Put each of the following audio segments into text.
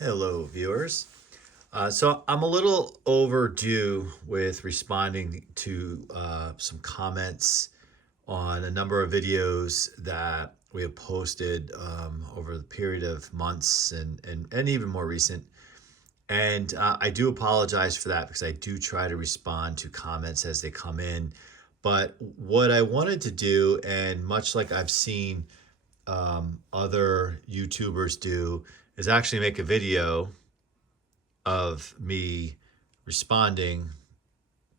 Hello, viewers. So I'm a little overdue with responding to some comments on a number of videos that we have posted over the period of months and even more recent. And I do apologize for that because I do try to respond to comments as they come in. But what I wanted to do, and much like I've seen other YouTubers do, is actually make a video of me responding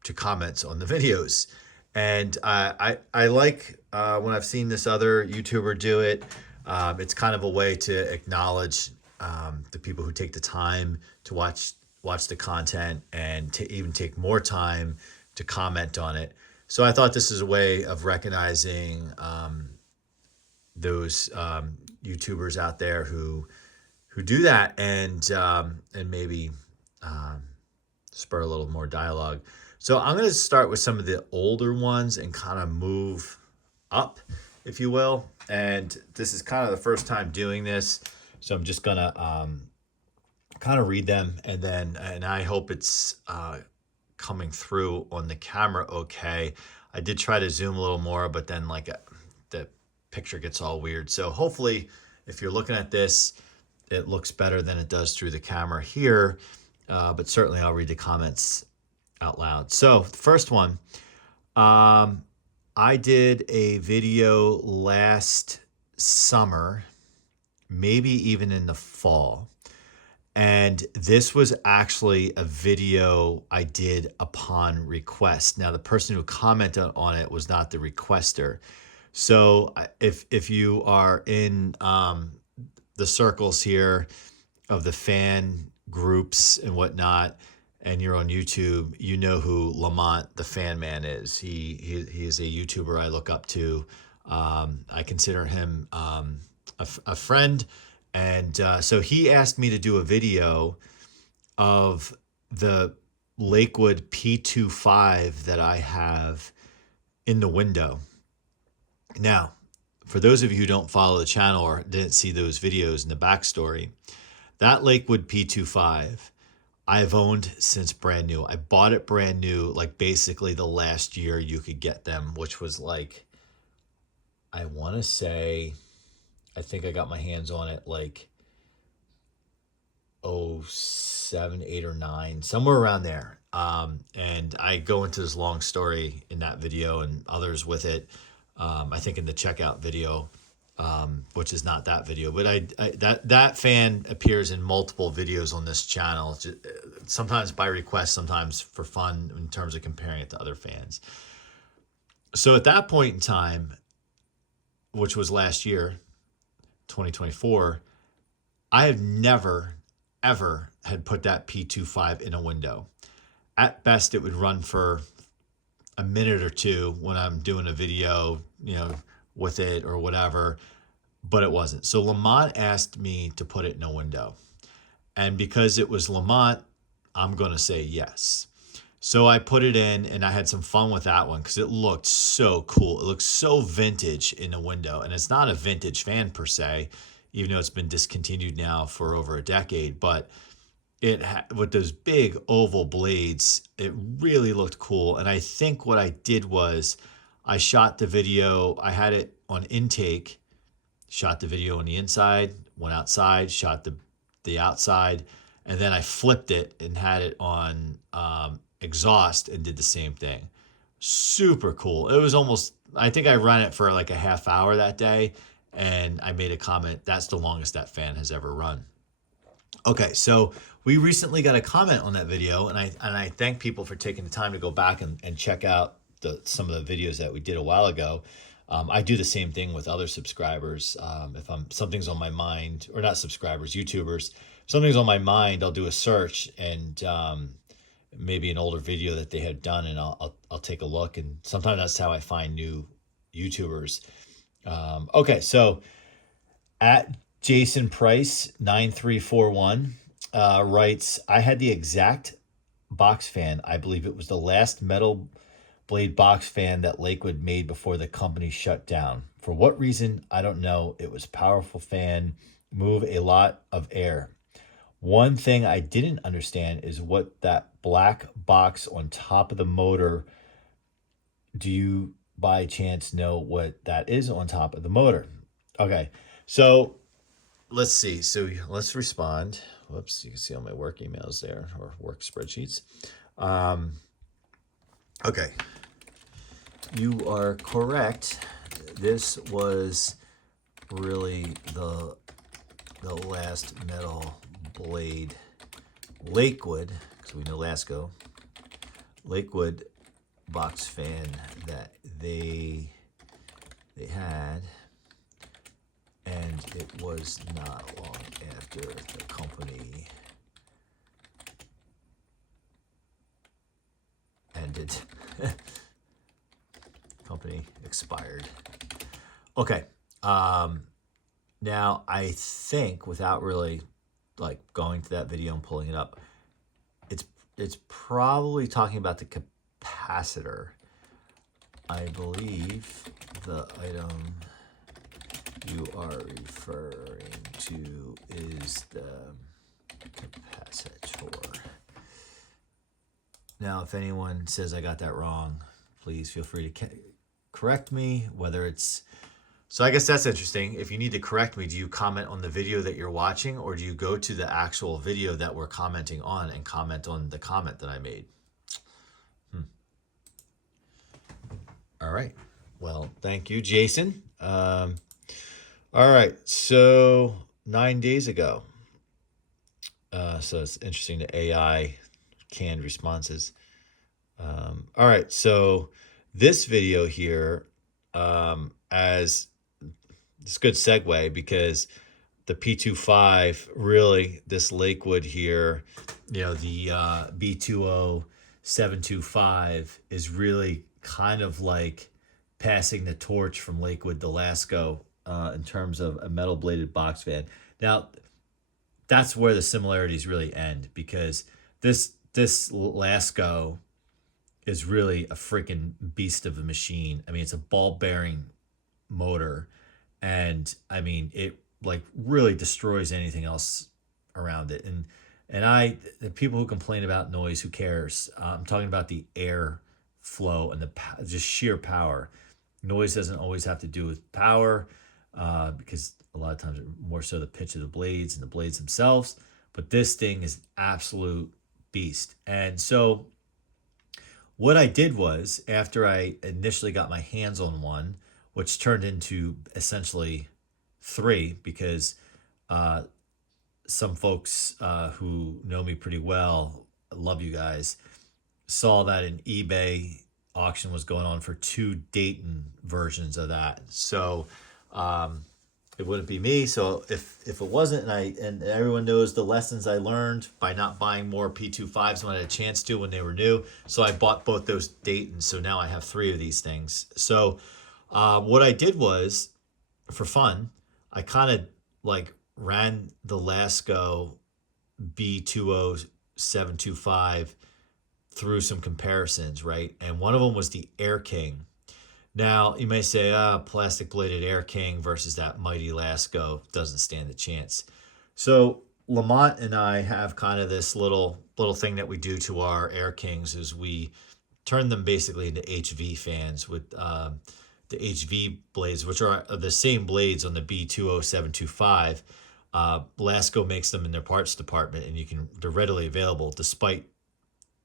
to comments on the videos. And I like when I've seen this other YouTuber do it. It's kind of a way to acknowledge the people who take the time to watch the content and to even take more time to comment on it. So I thought this is a way of recognizing those YouTubers out there who do that and maybe spur a little more dialogue. So I'm going to start with some of the older ones and kind of move up, if you will. And this is kind of the first time doing this, so I'm just gonna kind of read them, and I hope it's coming through on the camera okay. I did try to zoom a little more, but then the picture gets all weird. So hopefully, if you're looking at this, it looks better than it does through the camera here. But certainly I'll read the comments out loud. So the first one, I did a video last summer, maybe even in the fall. And this was actually a video I did upon request. Now, the person who commented on it was not the requester. So if you are in the circles here of the fan groups and whatnot, and you're on YouTube, you know who Lamont the fan man is. He is a YouTuber I look up to. I consider him a friend, and so he asked me to do a video of the Lakewood P25 that I have in the window. Now, for those of you who don't follow the channel or didn't see those videos in the backstory, that Lakewood P25 I've owned since brand new. I bought it brand new, like basically the last year you could get them, which was like, I want to say, I think I got my hands on it like 07, 8, or 9, somewhere around there. And I go into this long story in that video and others with it. I think in the checkout video, which is not that video, but that fan appears in multiple videos on this channel, sometimes by request, sometimes for fun in terms of comparing it to other fans. So at that point in time, which was last year, 2024, I have never, ever had put that P25 in a window. At best, it would run for a minute or two when I'm doing a video, with it or whatever, but it wasn't. So Lamont asked me to put it in a window. And because it was Lamont, I'm going to say yes. So I put it in and I had some fun with that one because it looked so cool. It looks so vintage in the window. And it's not a vintage fan per se, even though it's been discontinued now for over a decade. But with those big oval blades, it really looked cool. And I think what I did was I shot the video. I had it on intake, shot the video on the inside, went outside, shot the outside, and then I flipped it and had it on exhaust and did the same thing. Super cool. It was almost, I think I ran it for like a half hour that day, and I made a comment, that's the longest that fan has ever run. Okay, so we recently got a comment on that video, and I thank people for taking the time to go back and check out some of the videos that we did a while ago. I do the same thing with other subscribers. If something's on my mind, or not subscribers, YouTubers, something's on my mind, I'll do a search and maybe an older video that they had done, and I'll take a look. And sometimes that's how I find new YouTubers. Okay, so at Jason Price 9341 writes, I had the exact box fan. I believe it was the last metal blade box fan that Lakewood made before the company shut down. For what reason, I don't know. It was a powerful fan, move a lot of air. One thing I didn't understand is what that black box on top of the motor, do you by chance know what that is on top of the motor? Okay, so let's see. So let's respond. Whoops, you can see all my work emails there, or work spreadsheets. Okay, you are correct. This was really the last metal blade Lakewood, because we know Lasco, Lakewood box fan that they had, and it was not long after the company ended. Company expired. Okay. Now I think, without really like going to that video and pulling it up, it's probably talking about the capacitor. I believe the item you are referring to is the capacitor. Now, if anyone says I got that wrong, please feel free to correct me, whether it's... So I guess that's interesting. If you need to correct me, do you comment on the video that you're watching, or do you go to the actual video that we're commenting on and comment on the comment that I made? All right. Well, thank you, Jason. All right. So 9 days ago. So it's interesting, the AI canned responses. All right. So this video here, as it's a good segue, because the P25, really, this Lakewood here, you know, the B20725 is really kind of like passing the torch from Lakewood to Lasco in terms of a metal bladed box fan. Now, that's where the similarities really end, because this Lasco is really a freaking beast of a machine. I mean, it's a ball bearing motor, and I mean, it like really destroys anything else around it. And the people who complain about noise, who cares? I'm talking about the air flow and the just sheer power. Noise doesn't always have to do with power, because a lot of times more so the pitch of the blades and the blades themselves. But this thing is an absolute beast. And so what I did was, after I initially got my hands on one, which turned into essentially 3, because some folks who know me pretty well, love you guys, saw that an eBay auction was going on for 2 Dayton versions of that. So it wouldn't be me. So if it wasn't, and everyone knows the lessons I learned by not buying more P25s when I had a chance to when they were new. So I bought both those Daytons. So now I have 3 of these things. So what I did was, for fun, I kind of like ran the Lasco B20725 through some comparisons, right? And one of them was the Air King. Now, you may say, plastic bladed Air King versus that mighty Lasco doesn't stand a chance. So Lamont and I have kind of this little thing that we do to our Air Kings, is we turn them basically into HV fans with the HV blades, which are the same blades on the B20725. Lasco makes them in their parts department, and they're readily available despite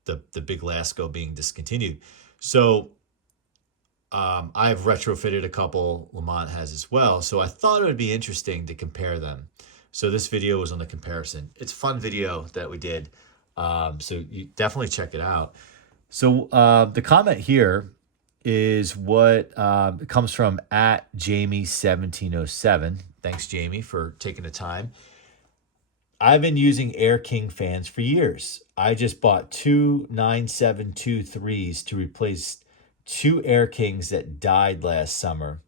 the big Lasco being discontinued. So I've retrofitted a couple, Lamont has as well. So I thought it would be interesting to compare them. So this video was on the comparison. It's a fun video that we did. So you definitely check it out. So the comment here is what comes from @Jamie1707. Thanks, Jamie, for taking the time. I've been using Air King fans for years. I just bought 2 9723s to replace 2 Air Kings that died last summer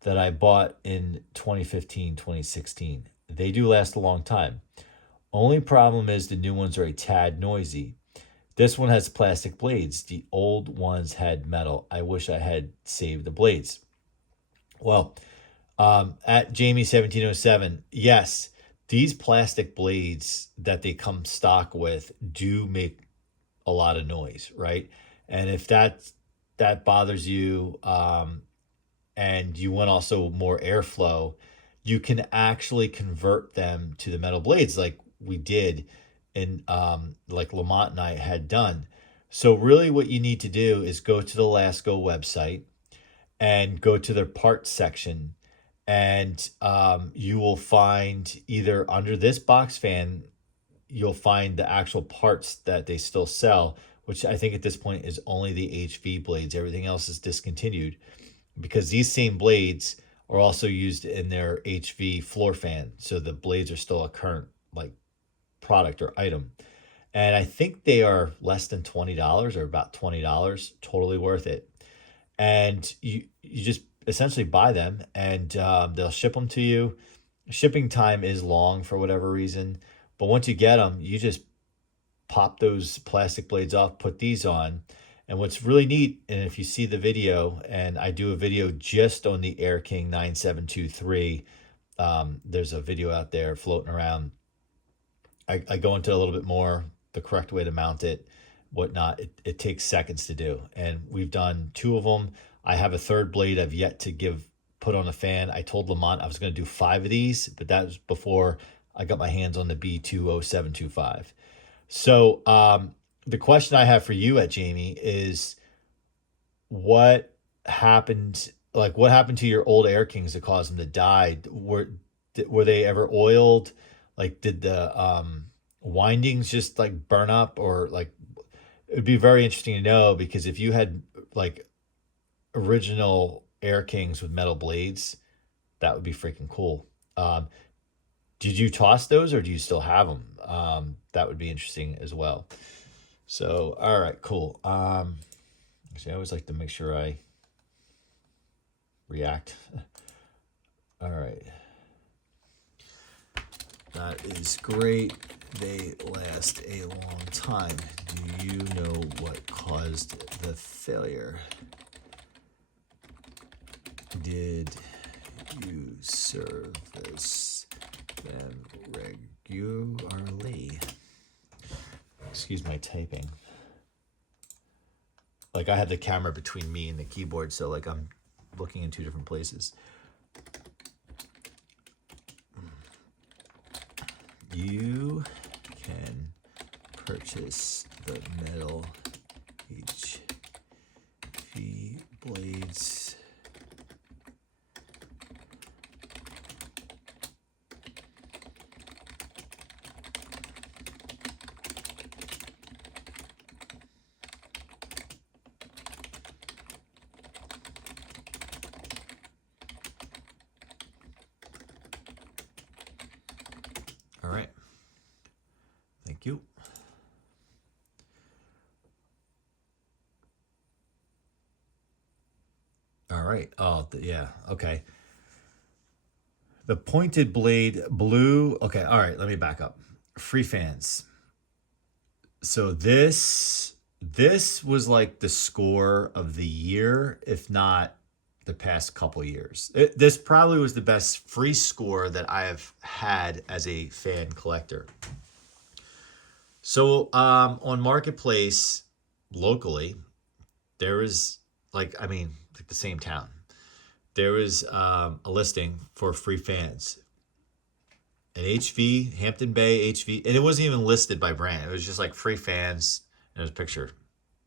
that I bought in 2015, 2016. They do last a long time. Only problem is the new ones are a tad noisy. This one has plastic blades. The old ones had metal. I wish I had saved the blades. Well, @Jamie1707, yes, these plastic blades that they come stock with do make a lot of noise, right? And if that bothers you, and you want also more airflow, you can actually convert them to the metal blades like we did, and like Lamont and I had done. So really what you need to do is go to the Lasco website and go to their parts section, and you will find either under this box fan, you'll find the actual parts that they still sell, which I think at this point is only the HV blades. Everything else is discontinued, because these same blades are also used in their HV floor fan. So the blades are still a current like product or item. And I think they are less than $20 or about $20, totally worth it. And you just essentially buy them, and they'll ship them to you. Shipping time is long for whatever reason, but once you get them, you just pop those plastic blades off, put these on. And what's really neat, and if you see the video, and I do a video just on the Air King 9723, there's a video out there floating around. I go into a little bit more, the correct way to mount it, whatnot. It takes seconds to do. And we've done 2 of them. I have a 3rd blade I've yet to put on a fan. I told Lamont I was going to do 5 of these, but that was before I got my hands on the B20725. So the question I have for you, Jamie, is what happened? Like, what happened to your old Air Kings that caused them to die? Were they ever oiled? Like, did the windings just like burn up, or like, it'd be very interesting to know, because if you had like original Air Kings with metal blades, that would be freaking cool. Did you toss those, or do you still have them? That would be interesting as well. So, all right, cool. Actually, I always like to make sure I react. All right. That is great. They last a long time. Do you know what caused the failure? Did you service them regularly? Excuse my typing. Like, I have the camera between me and the keyboard, so like I'm looking in 2 different places. You can purchase the metal HV blades All right. Thank you. All right. Oh, yeah. Okay. The pointed blade blue. Okay. All right. Let me back up. Free fans. So this was like the score of the year, if not the past couple years. This probably was the best free score that I have had as a fan collector. So on Marketplace locally, there is like the same town, there is a listing for free fans. An HV, Hampton Bay HV, and it wasn't even listed by brand. It was just like free fans, and there's a picture.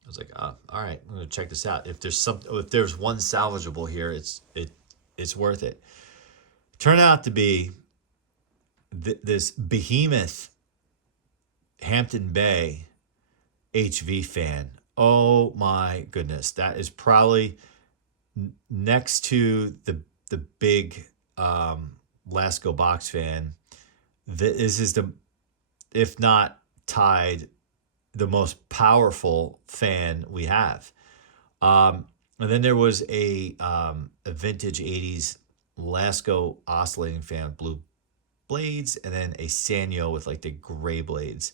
I was like, oh, all right, I'm gonna check this out. If there's one salvageable here, it's worth it. Turned out to be this behemoth Hampton Bay HV fan. Oh my goodness, that is probably next to the big Lasco box fan. This is the, if not tied, the most powerful fan we have. And then there was a vintage 80s Lasco oscillating fan with blue blades, and then a Sanyo with like the gray blades.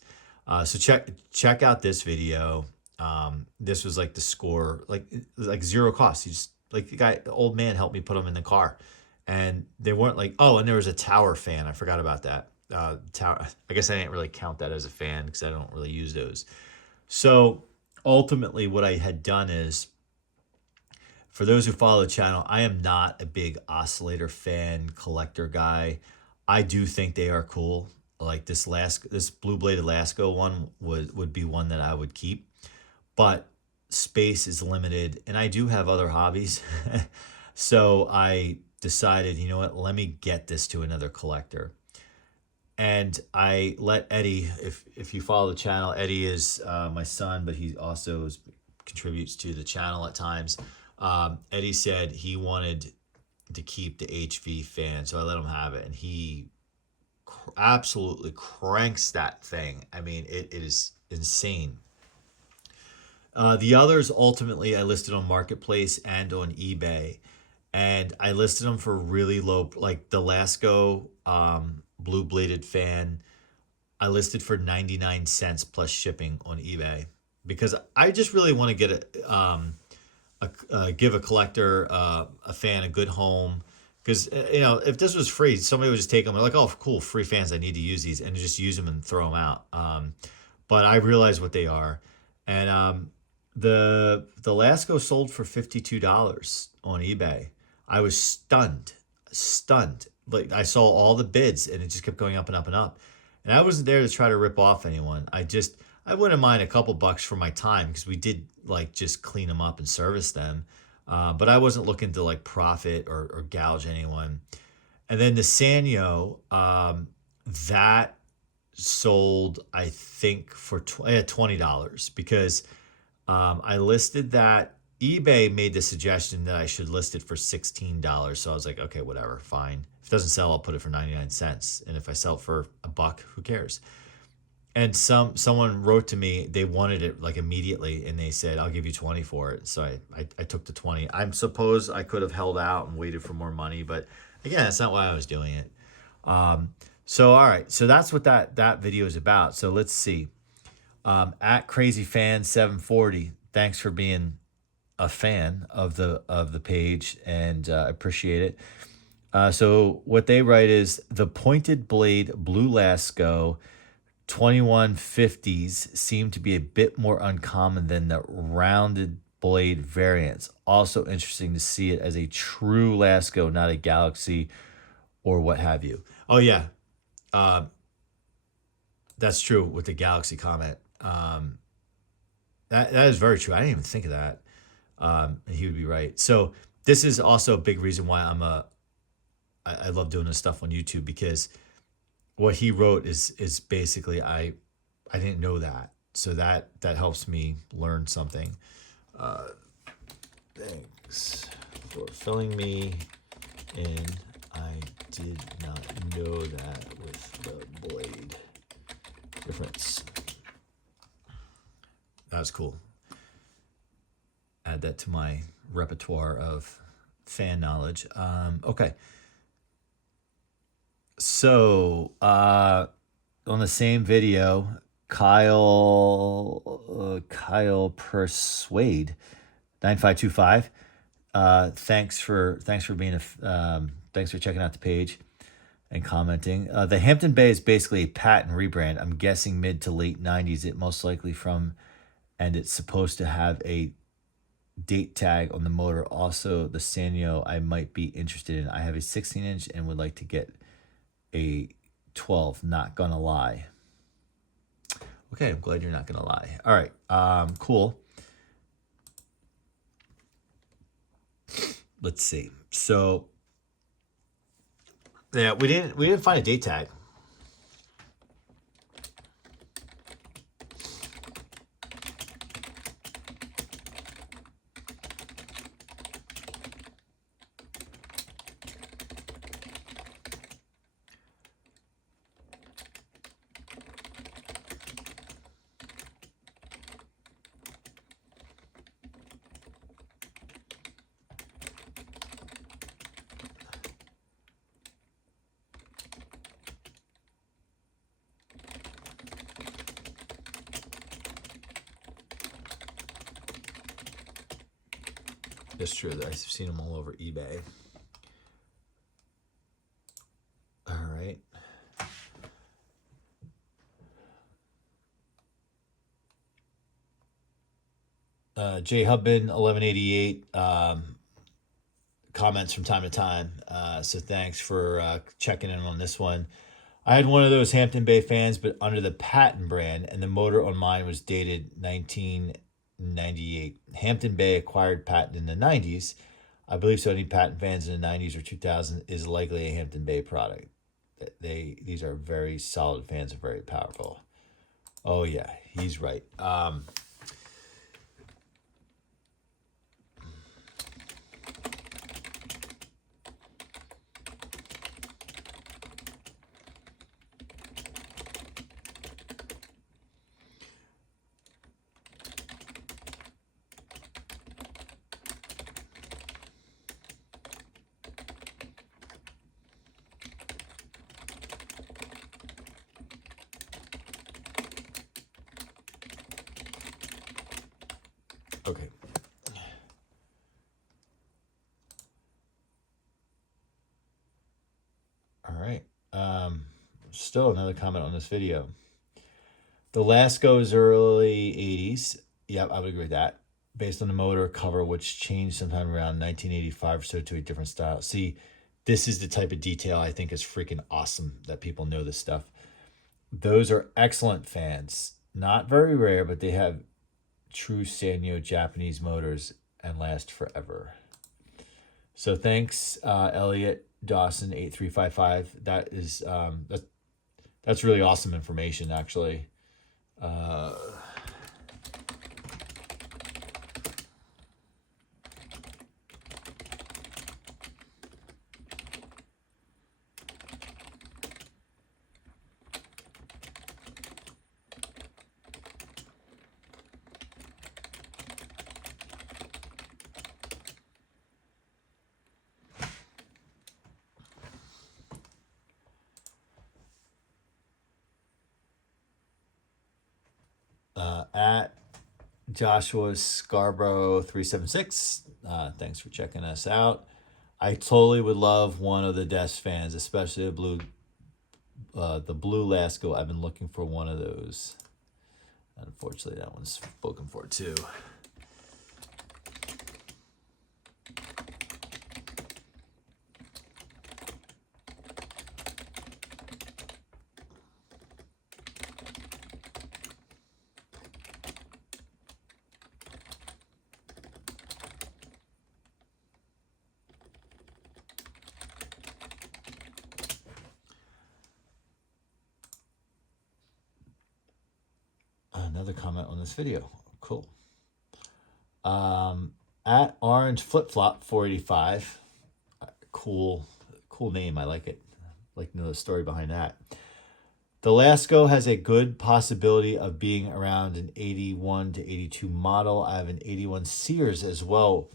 So check out this video. This was like the score, like zero cost. He just, like, the old man helped me put them in the car, and they weren't like, oh, and there was a tower fan. I forgot about that. tower. I guess I didn't really count that as a fan because I don't really use those. So ultimately what I had done is, for those who follow the channel, I am not a big oscillator fan collector guy. I do think they are cool. Like this blue bladed Lasco one would be one that I would keep, but space is limited and I do have other hobbies. So I decided, you know what, let me get this to another collector. And I let Eddie, if you follow the channel, Eddie is my son, but he also contributes to the channel at times. Eddie said he wanted to keep the HV fan, so I let him have it, and he absolutely cranks that thing. I mean, it is insane. The others, ultimately, I listed on Marketplace and on eBay, and I listed them for really low, like the Lasco blue bladed fan. I listed for 99 cents plus shipping on eBay because I just really want to get give a collector a fan a good home. Because, you know, if this was free, somebody would just take them. They're like, oh, cool, free fans. I need to use these, and just use them and throw them out. But I realize what they are. And the Lasco sold for $52 on eBay. I was stunned. Like, I saw all the bids, and it just kept going up and up and up. And I wasn't there to try to rip off anyone. I wouldn't mind a couple bucks for my time because we did, like, just clean them up and service them. But I wasn't looking to like profit or gouge anyone. And then the Sanyo, that sold, I think, for $20 because I listed that. eBay made the suggestion that I should list it for $16. So I was like, okay, whatever, fine. If it doesn't sell, I'll put it for 99 cents. And if I sell it for $1, who cares? And someone wrote to me, they wanted it like immediately, and they said, I'll give you 20 for it. So I took the 20. I suppose I could have held out and waited for more money, but again, that's not why I was doing it. So all right, so that's what that video is about. So let's see. At CrazyFan740, thanks for being a fan of the page, and I appreciate it. So what they write is, the pointed blade blue Lasco 2150s seem to be a bit more uncommon than the rounded blade variants. Also interesting to see it as a true Lasco, not a Galaxy or what have you. Oh yeah, that's true with the Galaxy comment. That is very true. I didn't even think of that. And he would be right. So this is also a big reason why I love doing this stuff on YouTube, because what he wrote is basically, I didn't know that. So that helps me learn something. Thanks for filling me in. I did not know that with the blade difference. That's cool. Add that to my repertoire of fan knowledge. Okay. So, on the same video, Kyle Persuade 9525. Thanks for being thanks for checking out the page and commenting. The Hampton Bay is basically a patent rebrand. I'm guessing mid to late 90s. It most likely from, and it's supposed to have a date tag on the motor. Also, the Sanyo I might be interested in. I have a 16-inch and would like to get a 12, not gonna lie. Okay, I'm glad you're not gonna lie. All right, cool. Let's see. So yeah, we didn't find a date tag. It's true that I've seen them all over eBay. All right. J Hubman 1188 comments from time to time. So thanks for checking in on this one. I had one of those Hampton Bay fans, but under the Patton brand, and the motor on mine was dated 1998. Hampton Bay acquired Patton in the 90s. I believe so. Any Patton fans in the 90s or 2000 is likely a Hampton Bay product. These are very solid fans and very powerful. Oh yeah, he's right. Okay. All right. Still another comment on this video. The Lasco is early 80s. Yep, I would agree with that. Based on the motor cover, which changed sometime around 1985 or so to a different style. See, this is the type of detail I think is freaking awesome that people know this stuff. Those are excellent fans. Not very rare, but they have true Sanyo Japanese motors and last forever. So thanks, Elliot Dawson 8355. That is that's really awesome information, actually. At Joshua Scarborough 376, thanks for checking us out. I totally would love one of the Des fans, especially the blue Lasco. I've been looking for one of those. Unfortunately, that one's spoken for too. Another comment on this video. Cool. At Orange Flip Flop 485. Cool name. I like it. Like to know the story behind that. The Lasco has a good possibility of being around an 81 to 82 model. I have an 81 Sears as well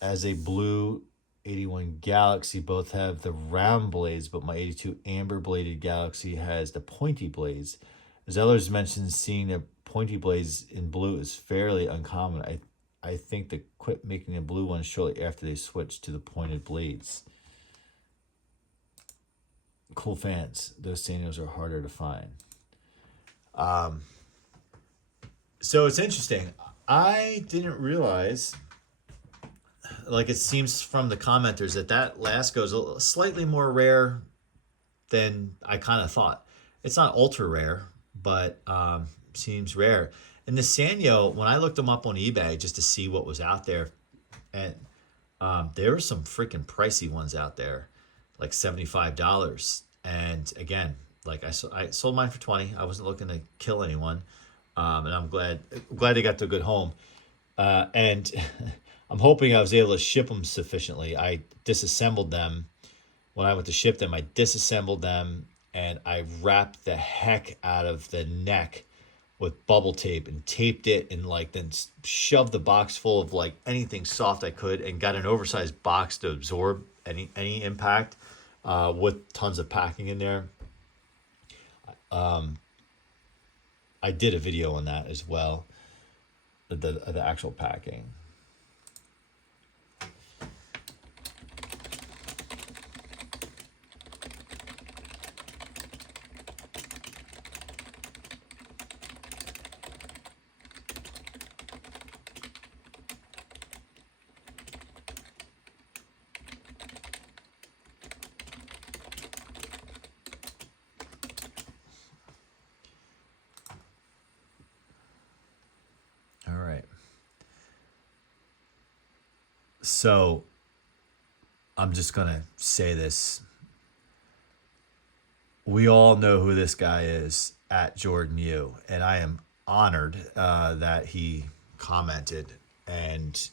as a blue 81 Galaxy. Both have the round blades, but my 82 amber bladed Galaxy has the pointy blades. As others mentioned, seeing the pointy blades in blue is fairly uncommon. I think they quit making the blue ones shortly after they switched to the pointed blades. Cool fans. Those Sanyos are harder to find. So it's interesting. I didn't realize, like it seems from the commenters, that Lasco is slightly more rare than I kind of thought. It's not ultra rare, but seems rare. And the Sanyo, when I looked them up on eBay just to see what was out there, and there were some freaking pricey ones out there, like $75. And again, like I sold mine for $20. I wasn't looking to kill anyone, and I'm glad they got to a good home. And I'm hoping I was able to ship them sufficiently. I disassembled them when I went to ship them. I disassembled them and I wrapped the heck out of the neck with bubble tape and taped it, and like then shoved the box full of like anything soft I could, and got an oversized box to absorb any impact, with tons of packing in there. I did a video on that as well, the actual packing. So I'm just going to say this. We all know who this guy is at Jordan U, and I am honored that he commented and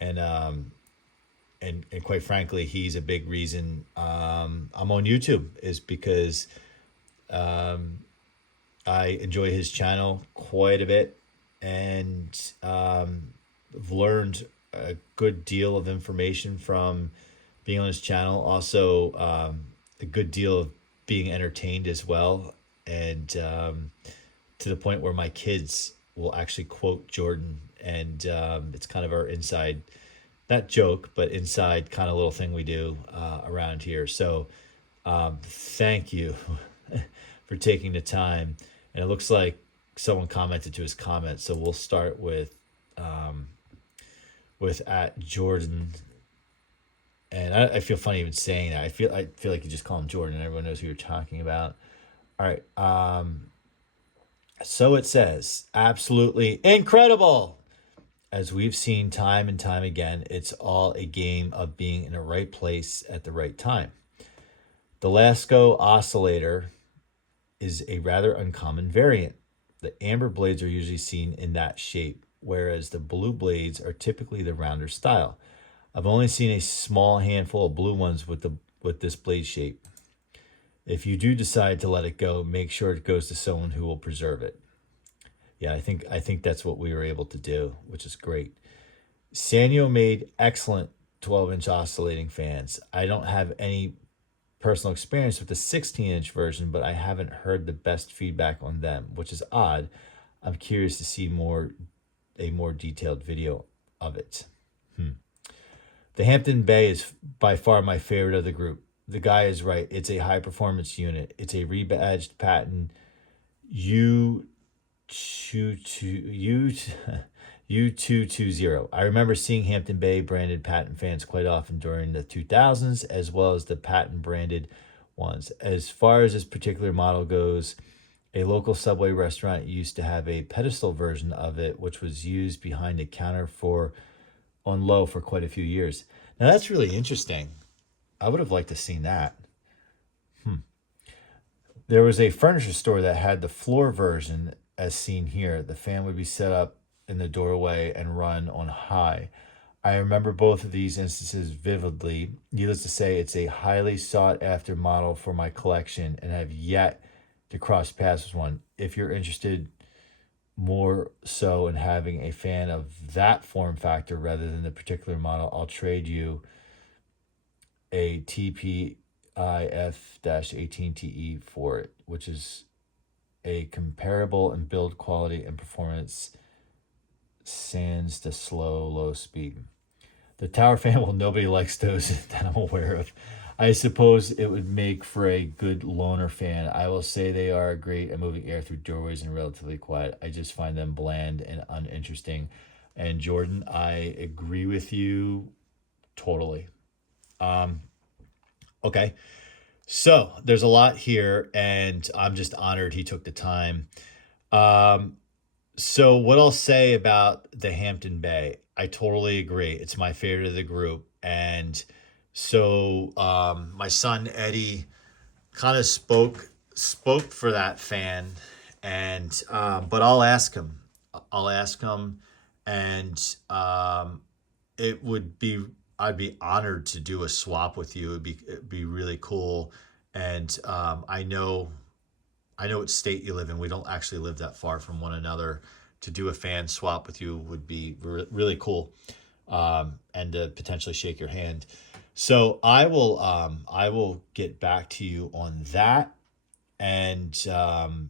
and um and quite frankly, he's a big reason I'm on YouTube, is because I enjoy his channel quite a bit, and I've learned a good deal of information from being on his channel. Also, a good deal of being entertained as well, and to the point where my kids will actually quote Jordan, and it's kind of our inside, not joke, but inside kind of little thing we do around here. So thank you for taking the time. And it looks like someone commented to his comment, so we'll start with at Jordan. And I feel funny even saying that. I feel like you just call him Jordan and everyone knows who you're talking about. All right. So it says, absolutely incredible. As we've seen time and time again, it's all a game of being in the right place at the right time. The Lasco oscillator is a rather uncommon variant. The amber blades are usually seen in that shape, whereas the blue blades are typically the rounder style. I've only seen a small handful of blue ones with this blade shape. If you do decide to let it go, make sure it goes to someone who will preserve it. Yeah, I think that's what we were able to do, which is great. Sanyo made excellent 12-inch oscillating fans. I don't have any personal experience with the 16-inch version, but I haven't heard the best feedback on them, which is odd. I'm curious to see a more detailed video of it. The Hampton Bay is by far my favorite of the group. The guy is right. It's a high-performance unit. It's a rebadged patent U220. I remember seeing Hampton Bay branded patent fans quite often during the 2000s, as well as the patent branded ones. As far as this particular model goes, a local Subway restaurant used to have a pedestal version of it, which was used behind a counter on low for quite a few years. Now that's really interesting. I would have liked to have seen that. There was a furniture store that had the floor version as seen here. The fan would be set up in the doorway and run on high. I remember both of these instances vividly. Needless to say, it's a highly sought after model for my collection and have yet to cross paths with one. If you're interested more so in having a fan of that form factor rather than the particular model, I'll trade you a TPIF-18TE for it, which is a comparable in build quality and performance sans the low speed. The tower fan, well, nobody likes those that I'm aware of. I suppose it would make for a good loaner fan. I will say they are great at moving air through doorways and relatively quiet. I just find them bland and uninteresting. And Jordan, I agree with you totally. Okay. So there's a lot here, and I'm just honored he took the time. So what I'll say about the Hampton Bay, I totally agree. It's my favorite of the group. And so my son Eddie kind of spoke for that fan, and but I'll ask him, and I'd be honored to do a swap with you. It'd be really cool. And I know what state you live in. We don't actually live that far from one another. To do a fan swap with you would be really cool, and to potentially shake your hand. So I will get back to you on that. And the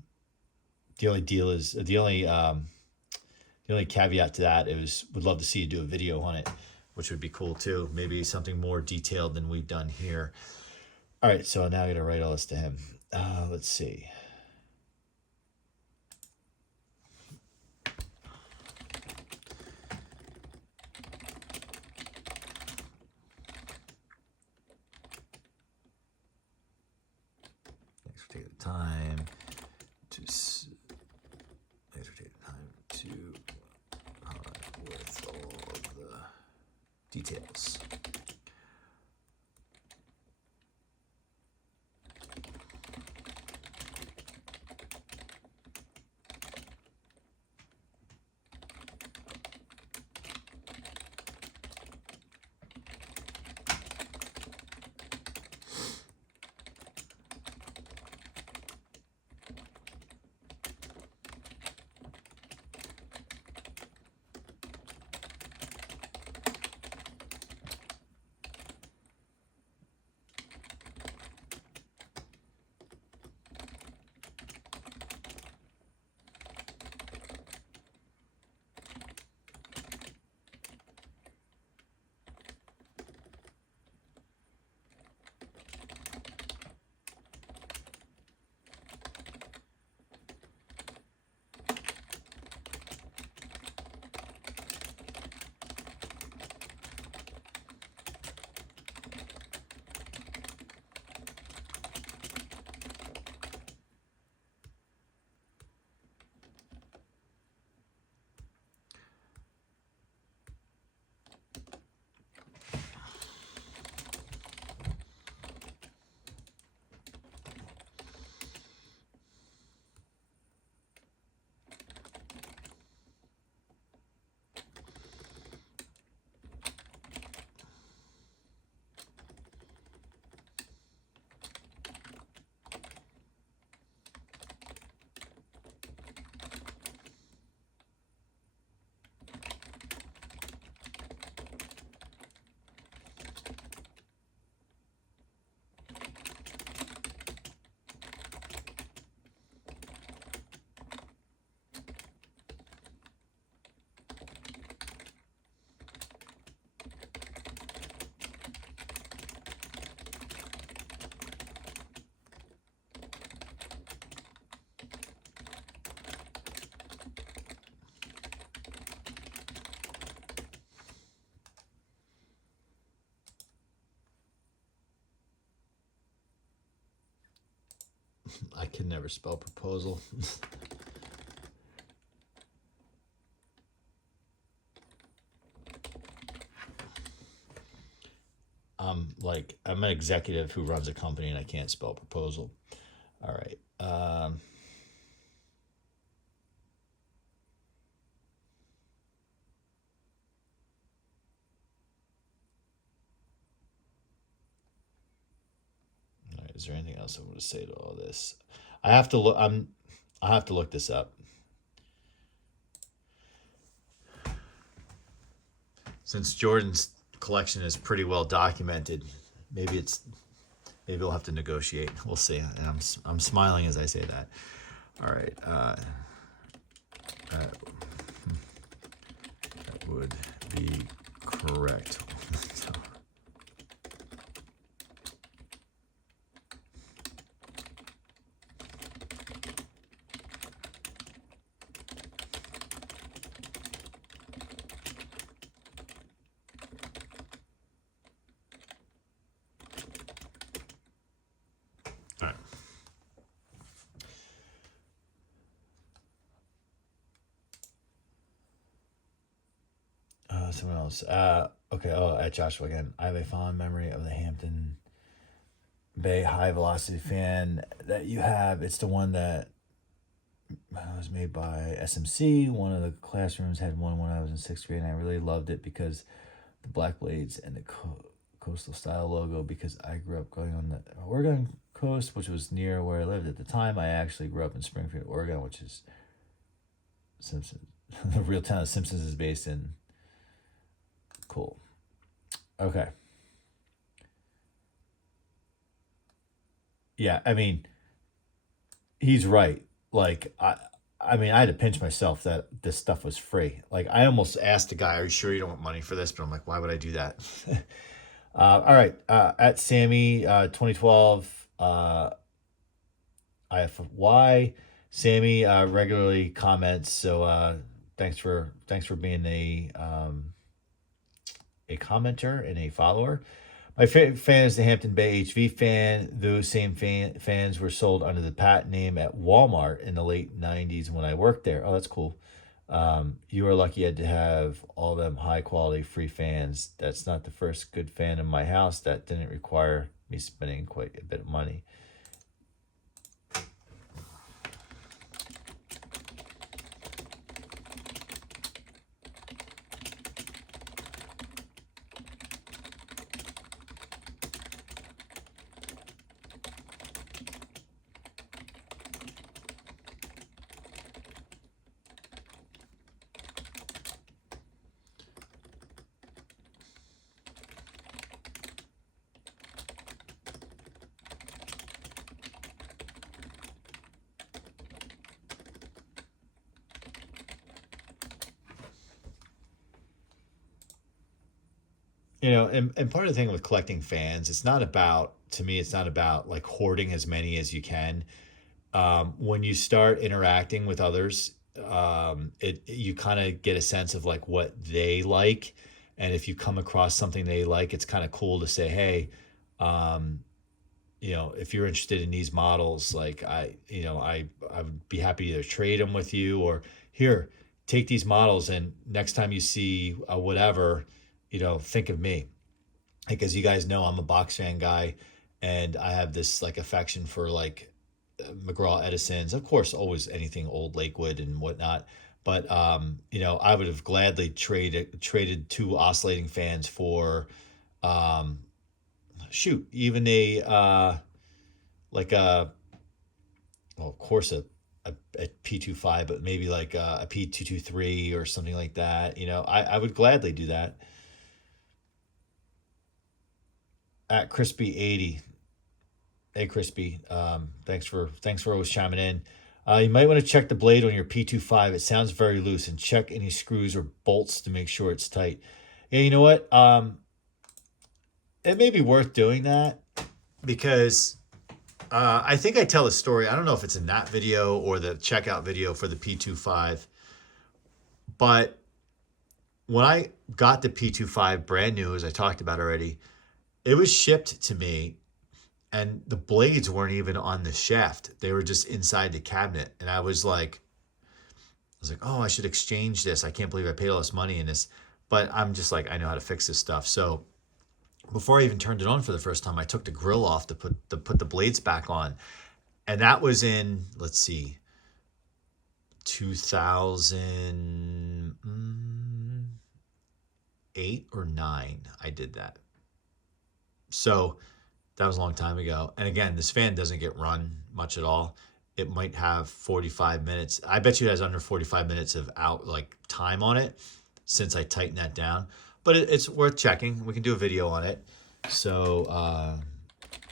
only caveat to that is would love to see you do a video on it, which would be cool too. Maybe something more detailed than we've done here. All right, so now I'm gonna write all this to him. Let's see. Thanks for taking the time to with all of the details. I can never spell proposal. I'm an executive who runs a company and I can't spell proposal. All right. All right. Is there anything else I want to say to all this? I have to look. I have to look this up. Since Jordan's collection is pretty well documented, maybe we'll have to negotiate. We'll see. And I'm smiling as I say that. All right. That would be correct. Someone else. Okay. Oh, at Joshua again. I have a fond memory of the Hampton Bay high velocity fan that you have. It's the one that was made by SMC. One of the classrooms had one when I was in 6th grade, and I really loved it because the black blades and the coastal style logo, because I grew up going on the Oregon coast, which was near where I lived at the time. I actually grew up in Springfield, Oregon, which is Simpson. The real town of Simpsons is based in. Cool. Okay. Yeah, I mean, he's right. Like, I mean, I had to pinch myself that this stuff was free. Like, I almost asked the guy, "Are you sure you don't want money for this?" But I'm like, why would I do that? All right. At Sammy 2012 IFY. Sammy regularly comments, so thanks for being a commenter and a follower. My favorite fan is the Hampton Bay HV fan. Those same fans were sold under the patent name at Walmart in the late 90s when I worked there. Oh, that's cool. You are lucky to have all them high quality free fans. That's not the first good fan in my house that didn't require me spending quite a bit of money. You know, and part of the thing with collecting fans, it's not about, to me, it's not about like hoarding as many as you can. When you start interacting with others, you kind of get a sense of like what they like. And if you come across something they like, it's kind of cool to say, hey, um, you know, if you're interested in these models, like I would be happy to either trade them with you or here, take these models and next time you see a whatever, you know, think of me. Because you guys know I'm a box fan guy and I have this like affection for like McGraw Edison's, of course, always anything old Lakewood and whatnot. But you know, I would have gladly traded two oscillating fans for um, shoot, even a like a, well, of course a P25, but maybe like a P223 or something like that. You know, I would gladly do that. At Crispy 80, hey Crispy, thanks for always chiming in. You might want to check the blade on your P25. It sounds very loose, and check any screws or bolts to make sure it's tight. Yeah, you know what? It may be worth doing that because I think I tell a story. I don't know if it's in that video or the checkout video for the P25, but when I got the P25 brand new, as I talked about already, it was shipped to me and the blades weren't even on the shaft. They were just inside the cabinet. And I was like, oh, I should exchange this. I can't believe I paid all this money in this. But I'm just like, I know how to fix this stuff. So before I even turned it on for the first time, I took the grill off to put the blades back on. And that was in, let's see, 2008 or 9. I did that. So that was a long time ago. And again, this fan doesn't get run much at all. It might have 45 minutes. I bet you it has under 45 minutes of time on it since I tightened that down. But it's worth checking. We can do a video on it. So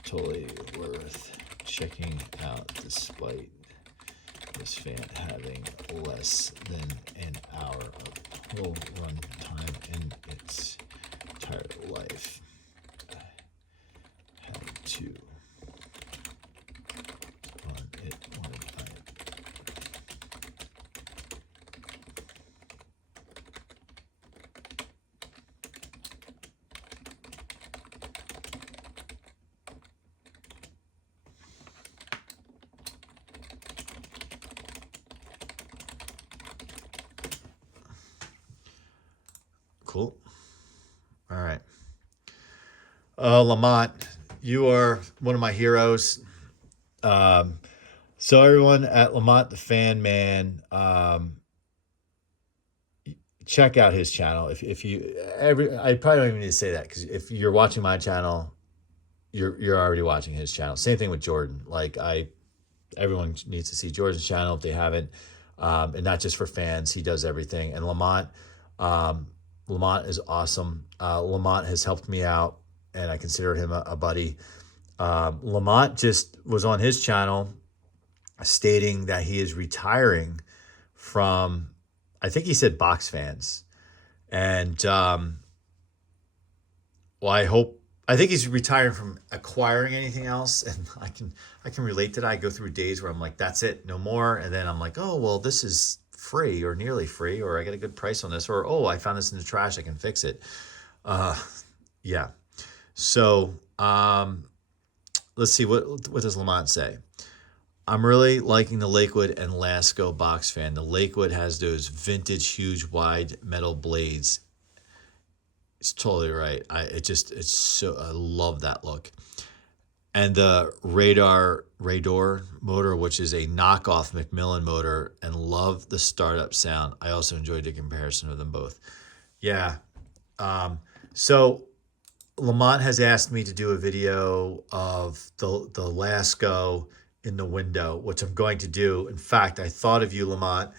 totally worth checking out despite this fan having less than an hour of whole run time in its entire life. Had to run it one time. Cool. All right. Lamont, you are one of my heroes. So everyone at Lamont the Fan Man, check out his channel. If you I probably don't even need to say that because if you're watching my channel, you're already watching his channel. Same thing with Jordan. Everyone needs to see Jordan's channel if they haven't, and not just for fans. He does everything. And Lamont is awesome. Lamont has helped me out, and I consider him a buddy. Lamont just was on his channel stating that he is retiring from, I think he said box fans. And I think he's retiring from acquiring anything else. And I can relate to that. I go through days where I'm like, that's it, no more. And then I'm like, oh, well, this is free or nearly free, or I get a good price on this, or, oh, I found this in the trash, I can fix it. Yeah. So let's see, what does Lamont say? I'm really liking the Lakewood and Lasco box fan. The Lakewood has those vintage, huge, wide metal blades. It's totally right. It's so, I love that look. And the Radar motor, which is a knockoff Macmillan motor, and love the startup sound. I also enjoyed the comparison of them both. Yeah. So Lamont has asked me to do a video of the Lasco in the window, which I'm going to do. In fact, I thought of you, Lamont,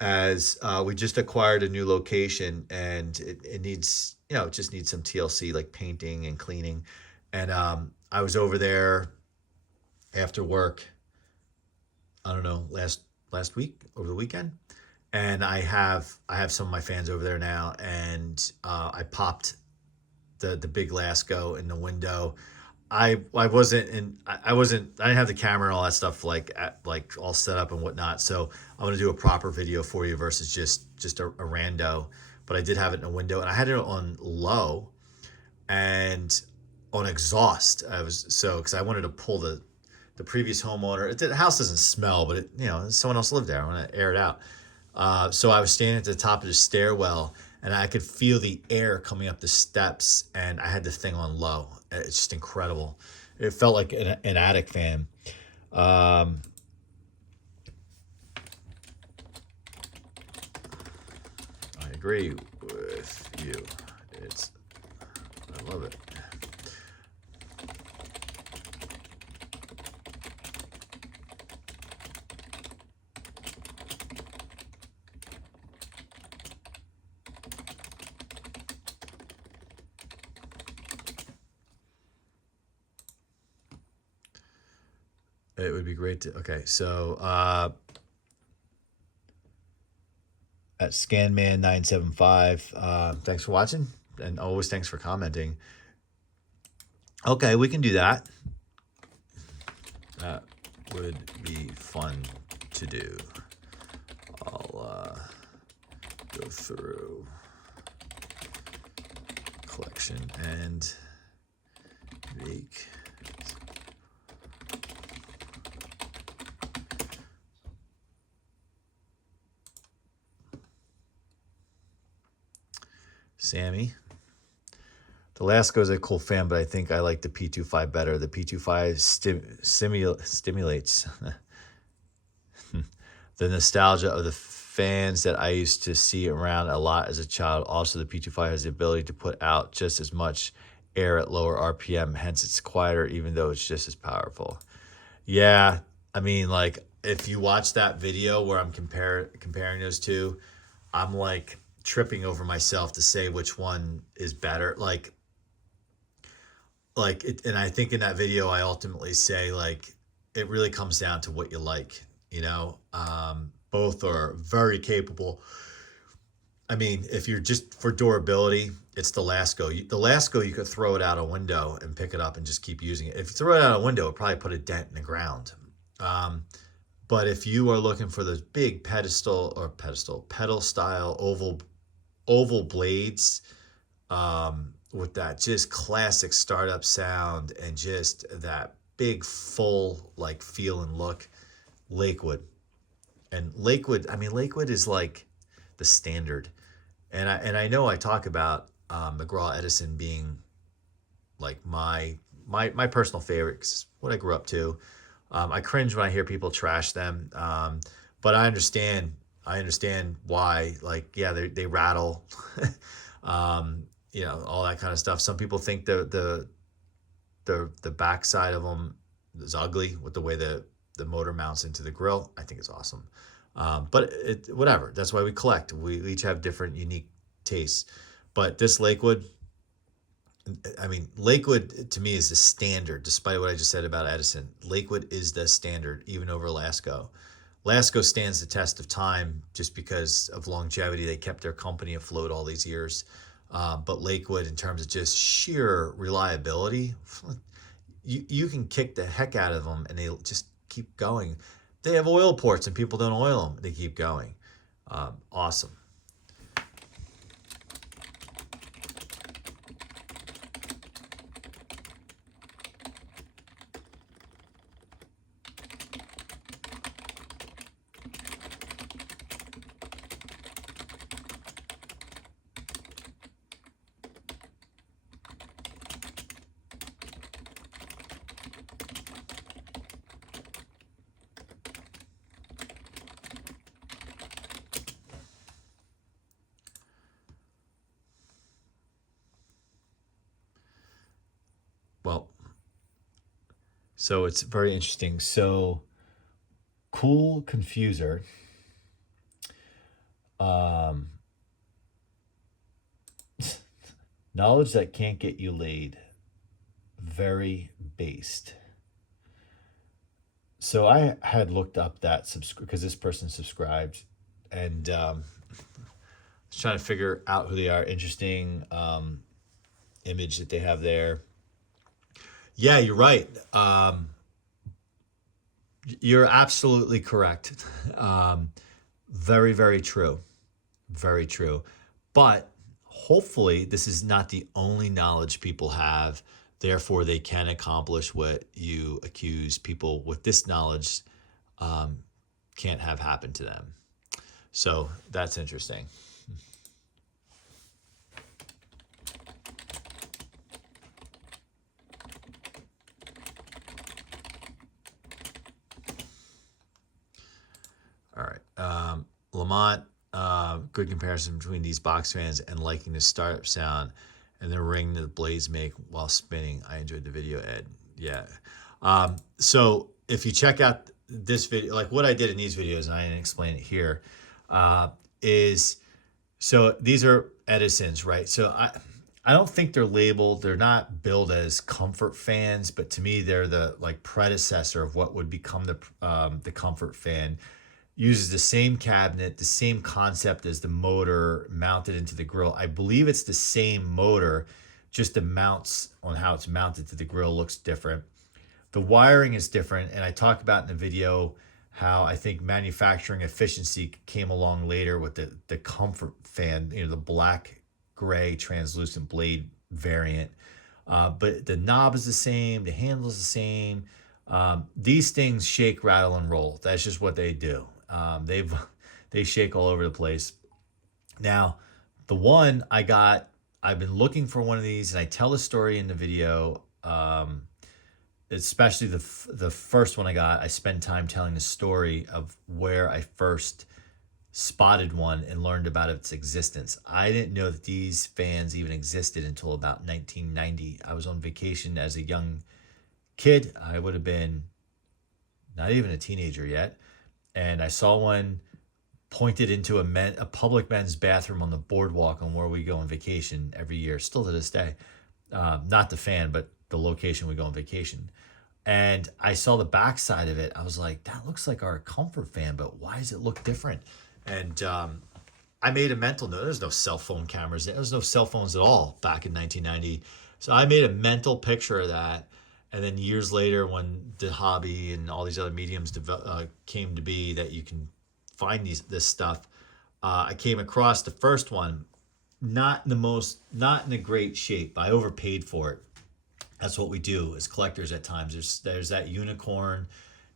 as we just acquired a new location, and it needs, it just needs some TLC, like painting and cleaning. And I was over there after work, I don't know, last week, over the weekend. And I have some of my fans over there now, and I popped the big Lasco in the window. I didn't have the camera and all that stuff like all set up and whatnot. So I'm gonna do a proper video for you versus just a rando. But I did have it in a window, and I had it on low and on exhaust. Because I wanted to pull the previous homeowner. The house doesn't smell, but someone else lived there. I want to air it out. So I was standing at the top of the stairwell, and I could feel the air coming up the steps, and I had the thing on low. It's just incredible. It felt like an attic fan. I agree with you. I love it. It would be great to, okay, so at Scanman975, thanks for watching, and always thanks for commenting. Okay, we can do that. That would be fun to do. I'll go through collection and make Sammy. The Lasco is a cool fan, but I think I like the P25 better. The P25 stimulates the nostalgia of the fans that I used to see around a lot as a child. Also, the P25 has the ability to put out just as much air at lower RPM, hence it's quieter, even though it's just as powerful. Yeah, I mean, like, if you watch that video where I'm comparing those two, I'm like tripping over myself to say which one is better. And I think in that video I ultimately say, like, it really comes down to what you like. Both are very capable. I mean, if you're just for durability, it's the Lasco. The Lasco, you could throw it out a window and pick it up and just keep using it. If you throw it out a window, it probably put a dent in the ground. But if you are looking for those big pedal style oval blades, with that just classic startup sound and just that big full like feel and look, Lakewood. And Lakewood, I mean, Lakewood is like the standard. And I know I talk about McGraw Edison being like my personal favorite, because it's what I grew up to. I cringe when I hear people trash them, but I understand why. Like, yeah, they rattle, all that kind of stuff. Some people think the backside of them is ugly with the way the motor mounts into the grill. I think it's awesome. But whatever. That's why we collect. We each have different unique tastes. But this Lakewood, I mean, Lakewood to me is the standard, despite what I just said about Edison. Lakewood is the standard, even over Lasco. Lasco stands the test of time just because of longevity. They kept their company afloat all these years. But Lakewood, in terms of just sheer reliability, you can kick the heck out of them and they just keep going. They have oil ports and people don't oil them. They keep going. Awesome. So it's very interesting. So cool confuser. Knowledge that can't get you laid. Very based. So I had looked up that because this person subscribed, and was trying to figure out who they are. Interesting image that they have there. Yeah, you're right. You're absolutely correct. Very, very true. Very true. But hopefully, this is not the only knowledge people have. Therefore, they can accomplish what you accuse people with this knowledge can't have happen to them. So that's interesting. All right. Lamont, good comparison between these box fans and liking the startup sound and the ring that the blades make while spinning. I enjoyed the video, Ed. Yeah. So if you check out this video, like what I did in these videos, and I didn't explain it here, is so these are Edisons, right? So I don't think they're labeled. They're not billed as comfort fans, but to me, they're the like predecessor of what would become the comfort fan. Uses the same cabinet, the same concept as the motor mounted into the grill. I believe it's the same motor, just the mounts on how it's mounted to the grill looks different. The wiring is different, and I talked about in the video how I think manufacturing efficiency came along later with the comfort fan, the black gray translucent blade variant. But the knob is the same, the handle is the same. These things shake, rattle, and roll. That's just what they do. They shake all over the place. Now, the one I got, I've been looking for one of these, and I tell the story in the video. Especially the first one I got, I spend time telling the story of where I first spotted one and learned about its existence. I didn't know that these fans even existed until about 1990. I was on vacation as a young kid. I would have been not even a teenager yet. And I saw one pointed into a public men's bathroom on the boardwalk on where we go on vacation every year, still to this day. Not the fan, but the location we go on vacation. And I saw the backside of it. I was like, that looks like our comfort fan, but why does it look different? And I made a mental note. There's no cell phone cameras. There was no cell phones at all back in 1990. So I made a mental picture of that. And then years later, when the hobby and all these other mediums came to be that you can find this stuff, I came across the first one, not in a great shape. I overpaid for it. That's what we do as collectors at times. There's that unicorn,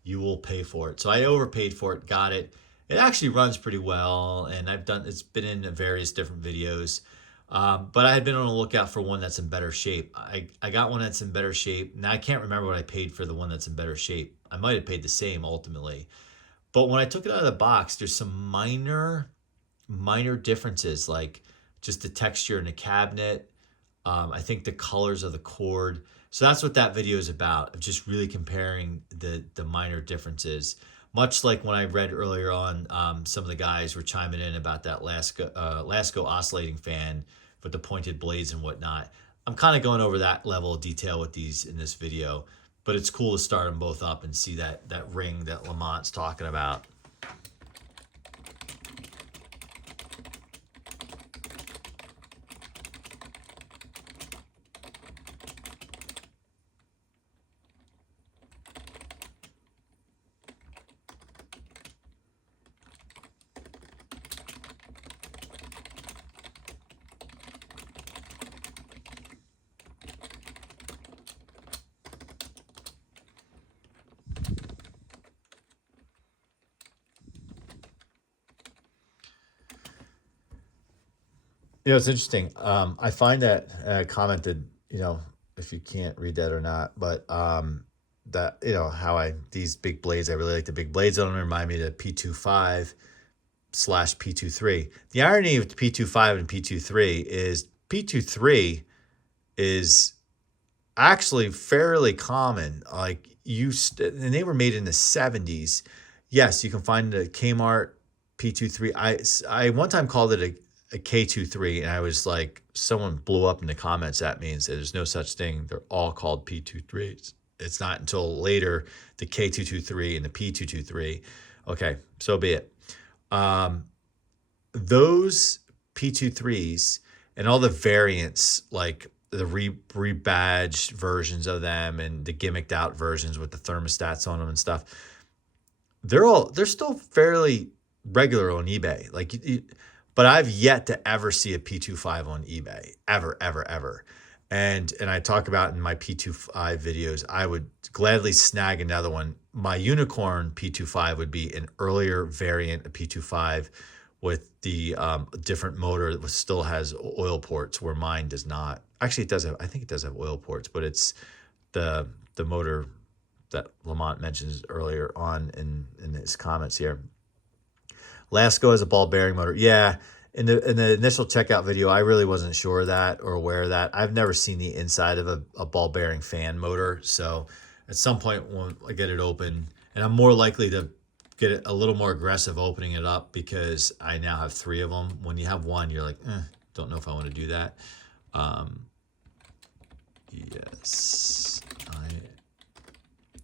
you will pay for it. So I overpaid for it, got it. It actually runs pretty well, and it's been in various different videos. But I had been on the lookout for one that's in better shape. I got one that's in better shape. Now I can't remember what I paid for the one that's in better shape. I might have paid the same ultimately. But when I took it out of the box, there's some minor differences, like just the texture in the cabinet. I think the colors of the cord. So that's what that video is about, of just really comparing the minor differences. Much like when I read earlier on, some of the guys were chiming in about that Lasco oscillating fan with the pointed blades and whatnot. I'm kind of going over that level of detail with these in this video, but it's cool to start them both up and see that ring that Lamont's talking about. It's interesting. I find that I commented, if you can't read that or not, but that, how these big blades, I really like the big blades on them, remind me of the P25/P23. The irony of the P25 and P23 is P23 is actually fairly common. Like and they were made in the 70s. Yes, you can find the Kmart P23. I one time called it a K23, and I was like, someone blew up in the comments at me and said there's no such thing. They're all called P23s. It's not until later the K223 and the P223. Okay, so be it. Those P23s and all the variants, like the rebadged versions of them and the gimmicked out versions with the thermostats on them and stuff, they're still fairly regular on eBay. Like, but I've yet to ever see a P25 on eBay, ever. And I talk about in my P25 videos, I would gladly snag another one. My unicorn P25 would be an earlier variant of P25 with the different motor that still has oil ports, where mine does not. Actually, it does have. I think it does have oil ports, but it's the motor that Lamont mentions earlier on in his comments here. Lasco has a ball bearing motor. Yeah, in the initial checkout video, I really wasn't sure of that or aware of that. I've never seen the inside of a ball bearing fan motor, so at some point when I get it open, and I'm more likely to get it a little more aggressive opening it up because I now have 3 of them. When you have one, you're like, don't know if I want to do that. Yes, I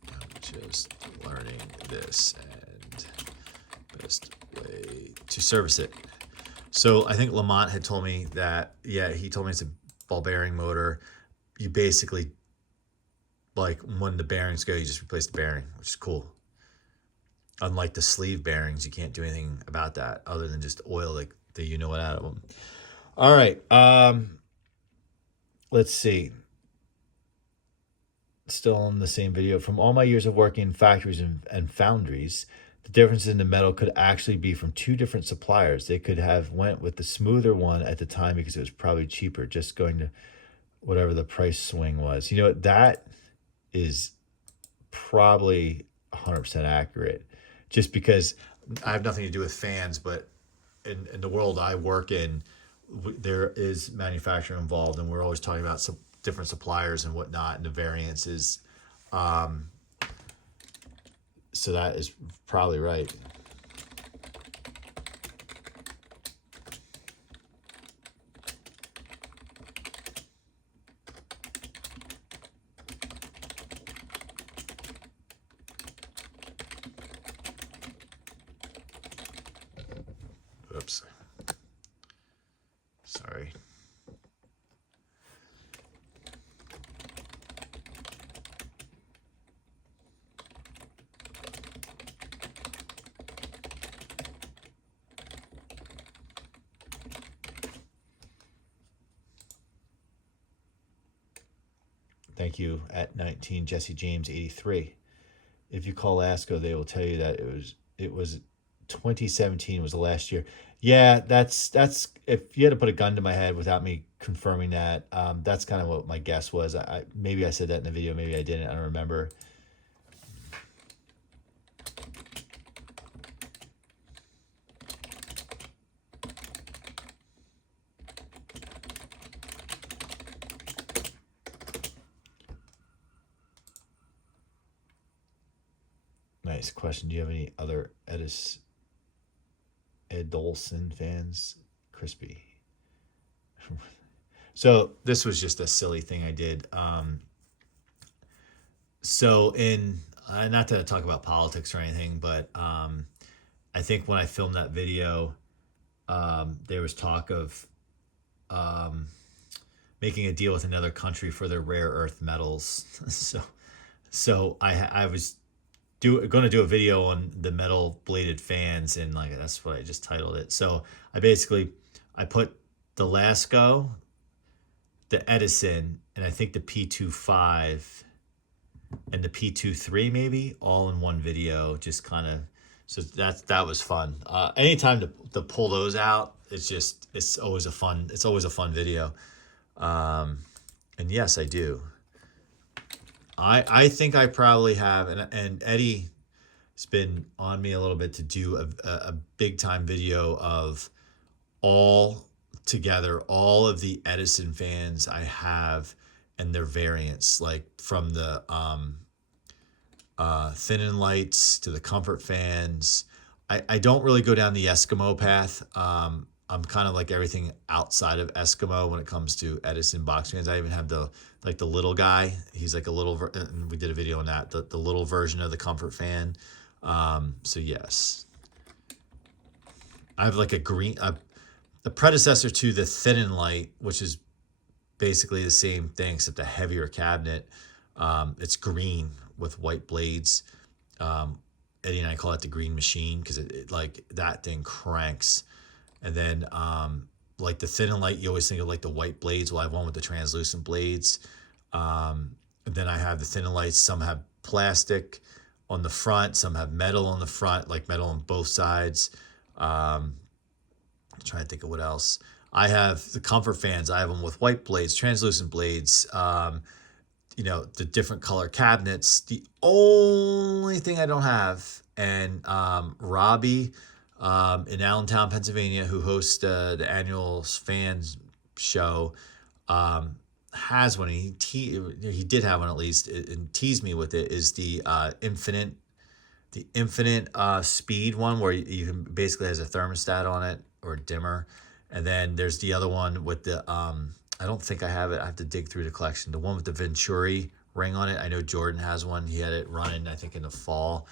am just learning this and best way to service it. So I think Lamont had told me that, yeah, he told me it's a ball bearing motor. You basically, like, when the bearings go, you just replace the bearing, which is cool. Unlike the sleeve bearings, you can't do anything about that other than just oil like the you know what out of them. All right. Let's see. Still in the same video. From all my years of working in factories and foundries, the difference in the metal could actually be from 2 different suppliers. They could have went with the smoother one at the time because it was probably cheaper, just going to whatever the price swing was. You know what? That is probably 100% accurate. Just because I have nothing to do with fans, but in the world I work in, there is manufacturing involved, and we're always talking about some different suppliers and whatnot, and the variances. So that is probably right. Oops. Sorry. Thank you at 19 Jesse James 83. If you call Lasco, they will tell you that it was 2017 was the last year. Yeah, that's if you had to put a gun to my head without me confirming that, that's kind of what my guess was. Maybe I said that in the video, maybe I didn't. I don't remember. Nice question. Do you have any other Edolson fans? Crispy. So this was just a silly thing I did. So in not to talk about politics or anything, but I think when I filmed that video, there was talk of making a deal with another country for their rare earth metals. So I was going to do a video on the metal bladed fans, and like that's what I just titled it. So I put the Lasco, the Edison, and I think the P25 and the P23 maybe all in one video, just kind of. So that was fun. Anytime to pull those out, it's always a fun video. And yes, I do. I think I probably have, and Eddie's been on me a little bit to do a big time video of all of the Edison fans I have and their variants, like from the thin lights to the comfort fans. I don't really go down the Eskimo path. I'm kind of like everything outside of Eskimo when it comes to Edison box fans. I even have the little guy. He's like a little. And we did a video on that. The little version of the comfort fan. So yes, I have like a green. The predecessor to the thin and light, which is basically the same thing except a heavier cabinet. It's green with white blades. Eddie and I call it the green machine because it like that thing cranks. And then like the thin and light, you always think of like the white blades. Well, I have one with the translucent blades. Then I have the thin and lights. Some have plastic on the front. Some have metal on the front, like metal on both sides. I'm trying to think of what else. I have the comfort fans. I have them with white blades, translucent blades. You know, the different color cabinets. The only thing I don't have, and Robbie in Allentown, Pennsylvania, who hosts the annual fans show, has one. And he did have one at least, and teased me with it. Is the infinite speed one where you can basically has a thermostat on it or a dimmer, and then there's the other one with the I don't think I have it. I have to dig through the collection. The one with the Venturi ring on it. I know Jordan has one. He had it running, I think, in the fall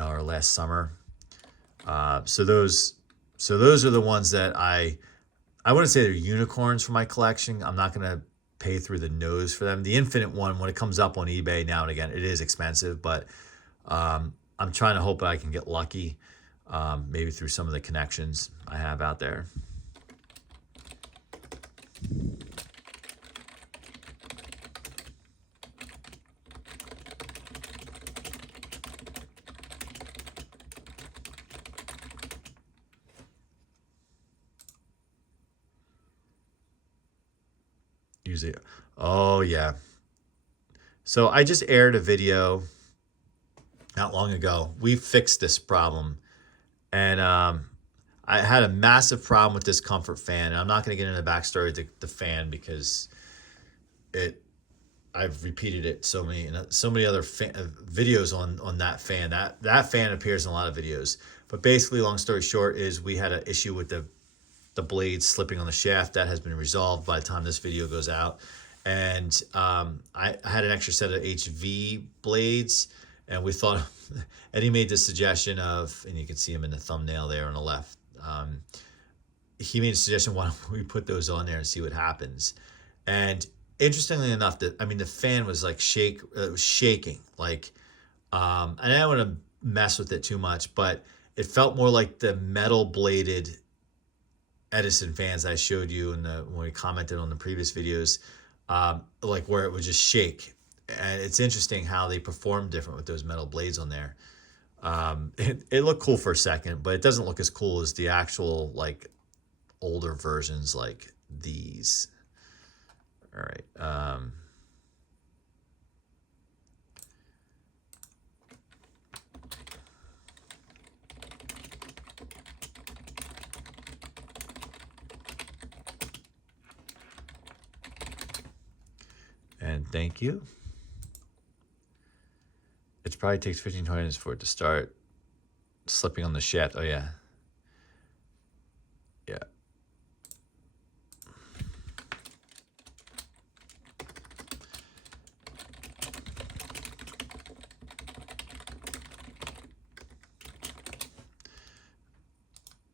or last summer. So those are the ones that I wouldn't say they're unicorns for my collection. I'm not gonna pay through the nose for them. The Infinite one, when it comes up on eBay now and again, it is expensive, but I'm trying to hope that I can get lucky, maybe through some of the connections I have out there. Usually, oh yeah. So I just aired a video not long ago. We fixed this problem, and I had a massive problem with this comfort fan. And I'm not going to get into the backstory of the fan because I've repeated it so many other videos on that fan. That fan appears in a lot of videos. But basically, long story short, is we had an issue with the blades slipping on the shaft. That has been resolved by the time this video goes out. And I had an extra set of HV blades, and we thought, Eddie made the suggestion of, and you can see him in the thumbnail there on the left. He made a suggestion, why don't we put those on there and see what happens? And interestingly enough, the fan was like shaking, like, and I don't want to mess with it too much, but it felt more like the metal bladed Edison fans I showed you when we commented on the previous videos, like where it would just shake. And it's interesting how they perform different with those metal blades on there. It looked cool for a second, but it doesn't look as cool as the actual like older versions like these. All right. And thank you. It probably takes 15-20 minutes for it to start slipping on the shaft. Oh yeah. Yeah.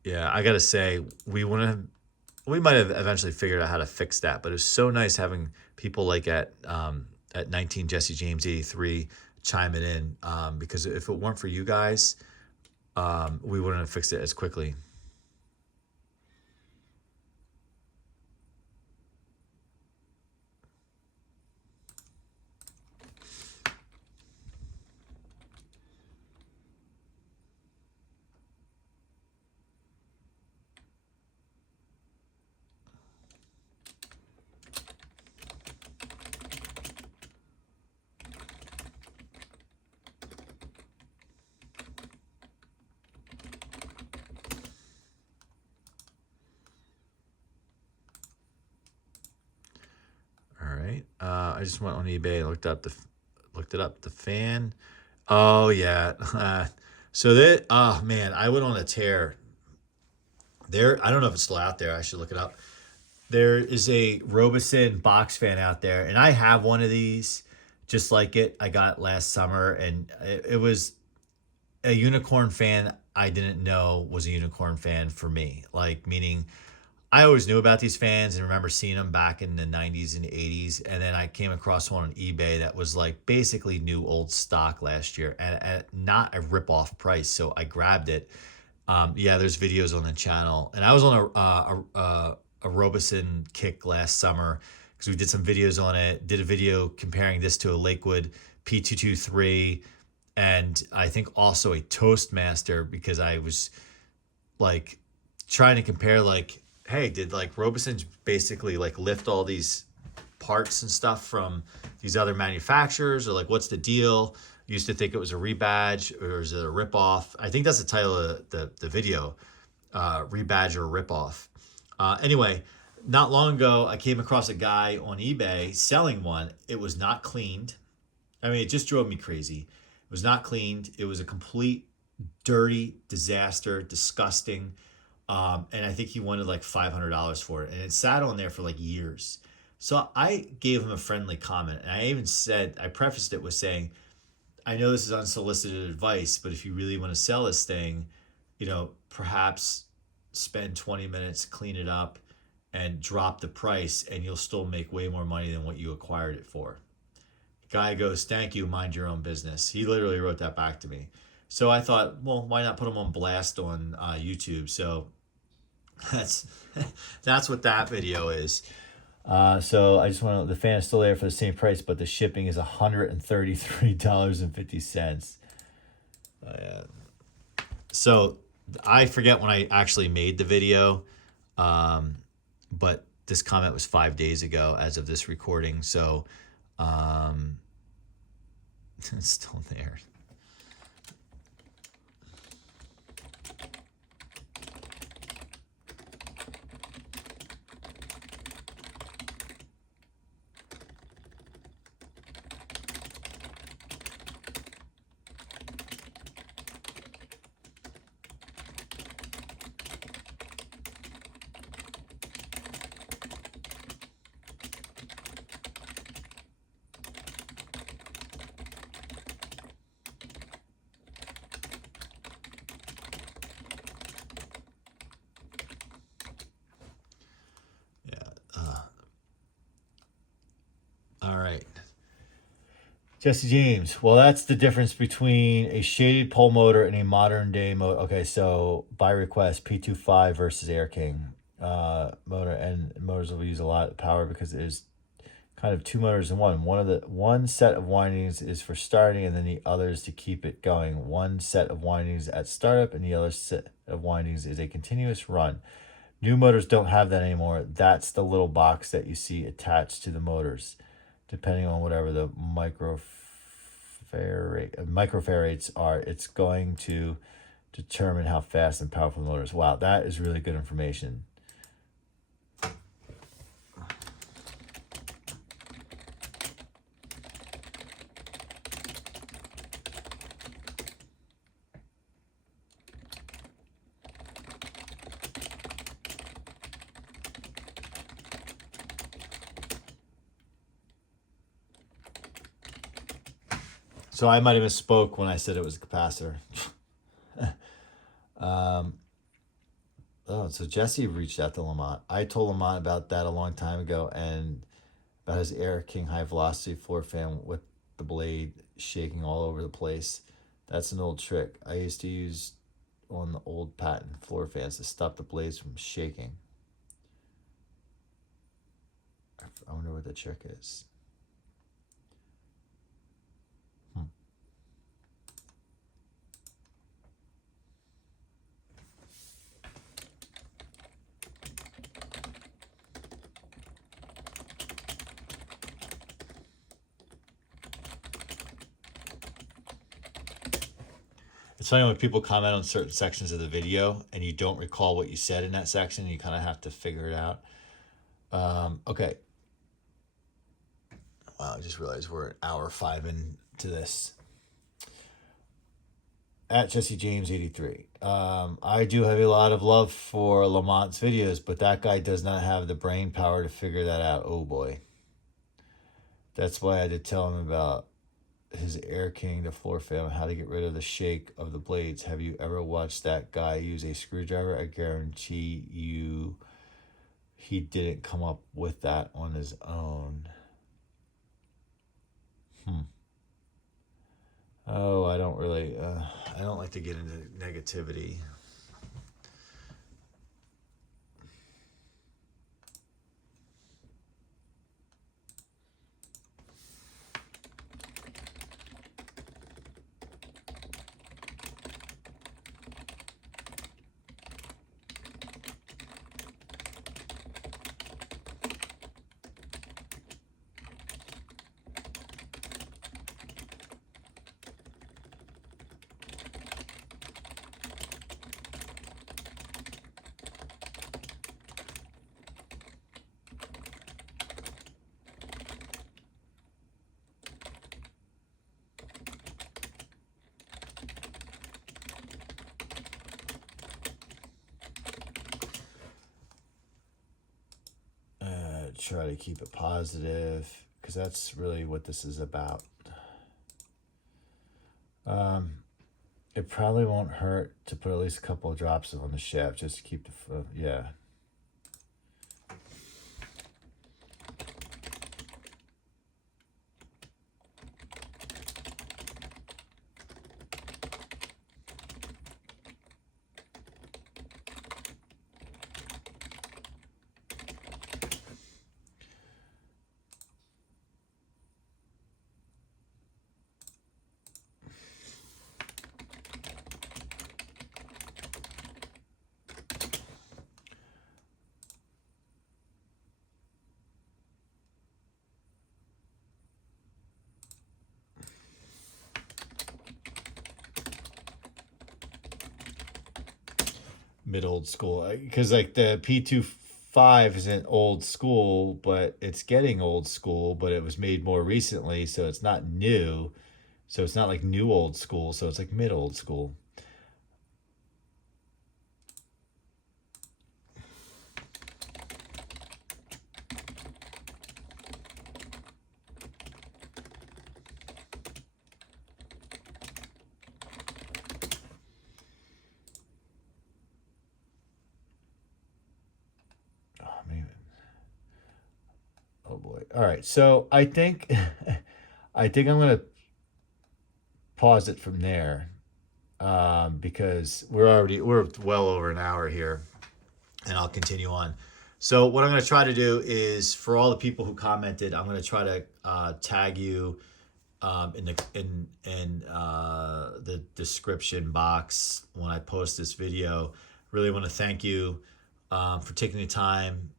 Yeah, I gotta say, we might have eventually figured out how to fix that, but it was so nice having people like at 19 Jesse James 83 chime it in, because if it weren't for you guys, we wouldn't have fixed it as quickly. I just went on eBay, looked it up. The fan, Oh yeah. So that, oh man, I went on a tear there. I don't know if it's still out there. I should look it up. There is a Robison box fan out there, and I have one of these just like it. I got it last summer, and it was a unicorn fan I didn't know was a unicorn fan for me. Like, meaning I always knew about these fans and remember seeing them back in the 90s and 80s. And then I came across one on eBay that was like basically new old stock last year at not a rip-off price. So I grabbed it. Yeah, there's videos on the channel. And I was on a Robison kick last summer because we did some videos on it. Did a video comparing this to a Lakewood P223 and I think also a Toastmaster because I was like trying to compare like, hey, did like Robison basically like lift all these parts and stuff from these other manufacturers, or like what's the deal? Used to think it was a rebadge, or is it a ripoff? I think that's the title of the video, rebadge or ripoff. Anyway, not long ago I came across a guy on eBay selling one. It was not cleaned. I mean, it just drove me crazy. It was not cleaned. It was a complete dirty disaster, disgusting. And I think he wanted like $500 for it, and it sat on there for like years. So I gave him a friendly comment, and I even said, I prefaced it with saying, I know this is unsolicited advice, but if you really want to sell this thing, perhaps spend 20 minutes, clean it up, and drop the price, and you'll still make way more money than what you acquired it for. Guy goes, thank you, mind your own business. He literally wrote that back to me. So I thought, well, why not put him on blast on YouTube? So that's that's what that video is. So I just want to, the fan is still there for the same price, but the shipping is $133.50. So I forget when I actually made the video, but this comment was 5 days ago as of this recording. So it's still there. All right. Jesse James. Well, that's the difference between a shaded pole motor and a modern day motor. Okay, so by request, P25 versus Air King motor, and motors will use a lot of power because it is kind of two motors in one. One set of windings is for starting, and then the other is to keep it going. One set of windings at startup, and the other set of windings is a continuous run. New motors don't have that anymore. That's the little box that you see attached to the motors, depending on whatever the microfarads are. It's going to determine how fast and powerful the motor is. Wow, that is really good information. So I might have misspoke when I said it was a capacitor. So Jesse reached out to Lamont. I told Lamont about that a long time ago, and about his Air King high velocity floor fan with the blade shaking all over the place. That's an old trick I used to use on the old patent floor fans to stop the blades from shaking. I wonder what the trick is. It's funny when people comment on certain sections of the video and you don't recall what you said in that section. You kind of have to figure it out. Okay. Wow, I just realized we're an hour 5 into this. At Jesse James 83. I do have a lot of love for Lamont's videos, but that guy does not have the brain power to figure that out. Oh boy. That's why I had to tell him about his Air King, the floor fan, how to get rid of the shake of the blades. Have you ever watched that guy use a screwdriver? I guarantee you he didn't come up with that on his own. Oh, I don't really, I don't like to get into negativity. Try to keep it positive, because that's really what this is about. It probably won't hurt to put at least a couple of drops on the shaft just to keep the, yeah. Mid old school, because like the P25 isn't old school, but it's getting old school, but it was made more recently, so it's not new, so it's not like new old school, so it's like mid old school. Oh boy. All right. So I think I'm gonna pause it from there, because we're well over an hour here, and I'll continue on. So what I'm gonna try to do is, for all the people who commented, I'm gonna try to tag you in the description box when I post this video. Really want to thank you for taking the time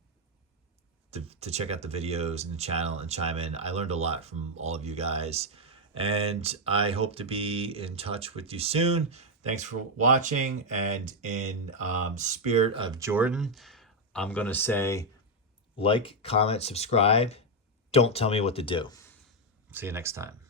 to check out the videos and the channel and chime in. I learned a lot from all of you guys, and I hope to be in touch with you soon. Thanks for watching, and in spirit of Jordan, I'm gonna say like, comment, subscribe. Don't tell me what to do. See you next time.